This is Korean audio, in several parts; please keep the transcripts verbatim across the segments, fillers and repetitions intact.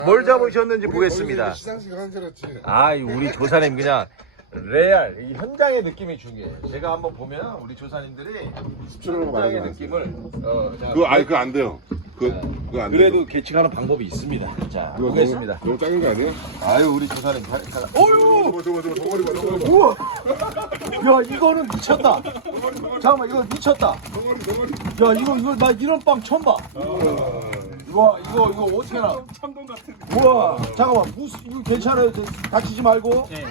뭘 잡으셨는지 보겠습니다. 시상식 하는 줄 알았지. 아, 우리 조사님 그냥 레알 이 현장의 느낌이 중요해요. 제가 한번 보면 우리 조사님들이 현장의 느낌을 어, 자, 그거 아니 그거 안 돼요. 그 그거 안 돼요. 그래도 계측하는 방법이 있습니다. 자, 그거 보겠습니다. 너무, 너무 작은 거 아니에요? 아유, 우리 조사님 잘, 잘. 어유! 저거 저거 저거 덩어리 봐 덩어리 봐. 우와! 야, 이거는 미쳤다. 잠깐만, 이거 미쳤다. 덩어리 덩어리. 야, 이거 이거 나 이런 빵 처음 봐. 와, 이거 이거 어떻게 나? 참돔 같은. 우와, 잠깐만, 무슨 이거 괜찮아요? 다치지 말고. 네.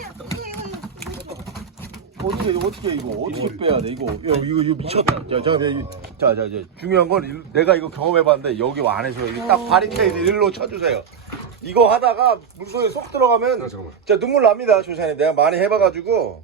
어떻게 이거 어떻게 이거 어떻게 빼야 돼 이거? 야, 이거 이거 미쳤다. 자, 자, 자, 자, 자, 중요한 건 내가 이거 경험해봤는데 여기 안에서 여기 딱 바리케이드 일로 쳐주세요. 이거 하다가 물속에 쏙 들어가면 아, 잠깐만. 진짜 눈물 납니다, 조사님. 내가 많이 해봐가지고.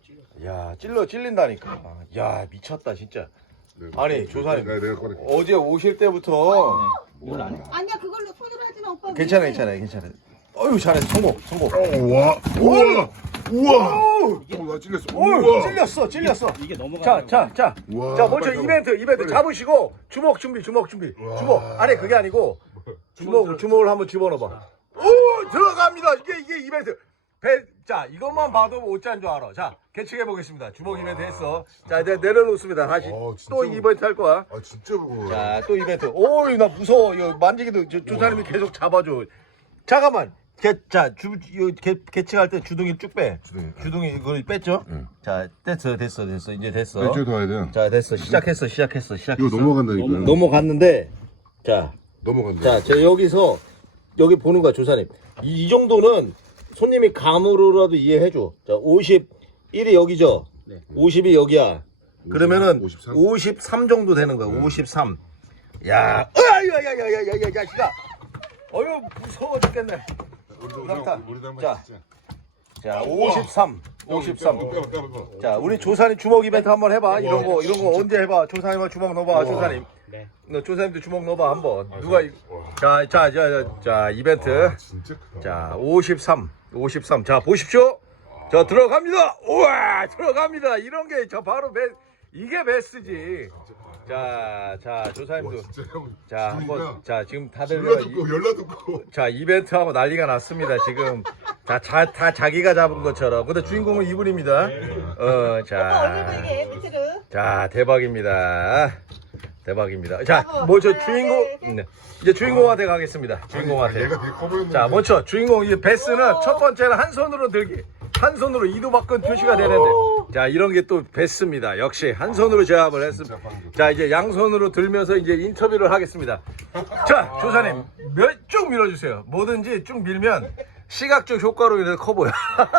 야, 찔러 찔린다니까. 야, 미쳤다 진짜. 아니, 조사님. 내가 내가 꺼내. 어제 오실 때부터 아니야 그걸로 손으로 하지 마 오빠. 괜찮아, 괜찮아, 괜찮아. 어유 잘했어, 성공, 성공. 우와 우와 우와. 어, 나 찔렸어. 오, 우와. 찔렸어, 찔렸어. 이게 넘어가. 자, 자, 자. 우와. 자, 먼저 빨리 이벤트, 이벤트 빨리. 잡으시고 주먹 준비, 주먹 준비. 우와. 주먹. 아니 그게 아니고 주먹, 주먹을 한번 집어넣어봐. 오, 들어갑니다. 이게 이게 이벤트. 배, 자, 이것만 봐도 오짜인 줄 알아. 자, 개측해 보겠습니다. 주먹 이벤트 했어. 자, 이제 내려놓습니다. 다시 어, 진짜 또 이벤트 할 거야. 아 진짜 무거워. 자, 또 이벤트. 오, 나 무서워. 이거 만지기도 저, 저 사람이 계속 잡아줘. 잠깐만. 개, 자, 주, 이거 개, 개측할 때 주둥이 쭉 빼. 주둥이. 주둥이 이걸 뺐죠? 응. 자, 됐어, 됐어, 됐어. 이제 됐어. 이쪽에 더 해야 돼요. 자, 됐어. 시작했어, 시작했어, 시작했어. 이거 넘어간다니까요. 넘어갔는데, 자, 넘어간다. 자, 저 여기서 여기 보는 거야, 조사님. 이, 이 정도는 손님이 감으로라도 이해해줘. 자, 오십일이 여기죠. 네. 오십이 여기야. 그러면은 오십삼. 오십삼 정도 되는 거야. 오십삼. 야, 으아야야야야야야, 야시다. 어휴, 무서워 죽겠네. 우리도 부탁다. 우리도 우리도 한번 자. 진짜. 자, 오십삼, 오십삼. 빼봐, 빼봐, 빼봐. 자, 우리 조사님 주먹 이벤트 한번 해봐. 이런 거, 이런 거 언제 해봐. 조사님은 주먹 넣어봐, 조사님. 네. 너 조사님도 주먹 넣어봐 한번. 누가 이... 자, 자, 자, 자, 자, 이벤트. 아, 진짜 크다. 자, 오십삼, 오십삼. 자, 보십시오. 자, 들어갑니다. 우와, 들어갑니다. 이런 게 저 바로 베, 이게 베스트지. 자, 자, 조사님도. 와, 진짜 형. 자, 한번, 자, 지금 다들 연락 이- 듣고 연락 듣고. 자, 이벤트 하고 난리가 났습니다, 지금. 자, 자, 다 자기가 잡은 것처럼. 근데 주인공은 이분입니다. 어, 오빠 자. 얼굴 보이게 밑으로. 자, 대박입니다. 대박입니다. 자, 여보, 뭐 저 하나, 주인공, 둘, 셋. 네. 이제 주인공한테 가겠습니다. 아, 주인공한테. 얘가 되게 커 보였는데. 자, 먼저 주인공, 이 베스는 첫 번째는 한 손으로 들기. 한 손으로 이두박근 표시가 되는데. 자, 이런 게 또 베스입니다. 역시 한 손으로 제압을 했습니다. 자, 이제 양손으로 들면서 이제 인터뷰를 하겠습니다. 자, 조사님, 몇 쭉 밀어주세요. 뭐든지 쭉 밀면 시각적 효과로 인해서 커 보여.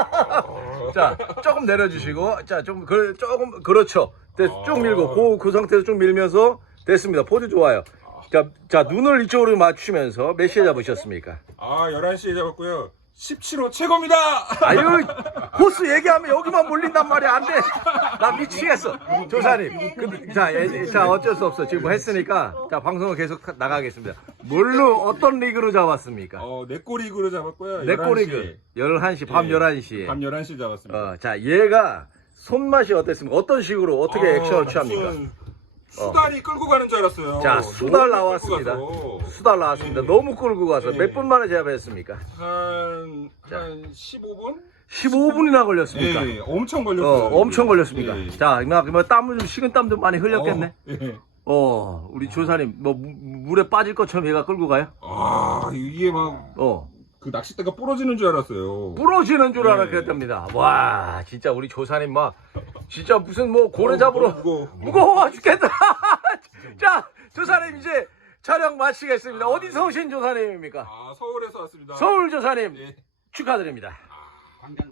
자, 조금 내려주시고, 자, 좀, 그, 조금, 그렇죠. 됐- 쭉 밀고, 그, 그 상태에서 쭉 밀면서 됐습니다. 포즈 좋아요. 자, 자, 눈을 이쪽으로 맞추면서 몇 시에 잡으셨습니까? 아, 열한 시에 잡았고요. 십칠 호 최고입니다! 아유, 호수 얘기하면 여기만 몰린단 말이야. 안 돼. 나 미치겠어. 조사님. 그, 자, 예, 자, 어쩔 수 없어. 지금 뭐 했으니까. 자, 방송을 계속 나가겠습니다. 뭘로, 어떤 리그로 잡았습니까? 어, 네꼬리그로 잡았고요. 네꼬 리그. 열한 시, 밤 예. 열한 시에. 밤 열한 시 잡았습니다. 어, 자, 얘가 손맛이 어땠습니까? 어떤 식으로, 어떻게 어, 액션을 취합니까? 무슨 수달이 끌고 가는 줄 알았어요. 자, 수달 너무 나왔습니다. 끌고 가서. 수달 나왔습니다. 예. 너무 끌고 가서 예. 몇 분 만에 제압했습니까? 한, 자. 한 십오 분? 십오 분이나 걸렸습니까? 예, 엄청 어, 걸렸어요. 엄청 걸렸습니까? 예. 자, 막, 뭐, 땀을 좀, 식은 땀도 많이 흘렸겠네? 어, 예. 어, 우리 조사님, 뭐, 무- 물에 빠질 것처럼 얘가 끌고 가요? 아, 이게 막, 어, 그 낚싯대가 부러지는 줄 알았어요. 부러지는 줄 네. 알았답니다. 와, 진짜 우리 조사님, 막, 진짜 무슨 뭐, 고래 어, 잡으러, 너무 무거워. 무거워 죽겠다. 자, 조사님, 이제 촬영 마치겠습니다. 어디서 오신 조사님입니까? 아, 서울에서 왔습니다. 서울 조사님, 예. 축하드립니다.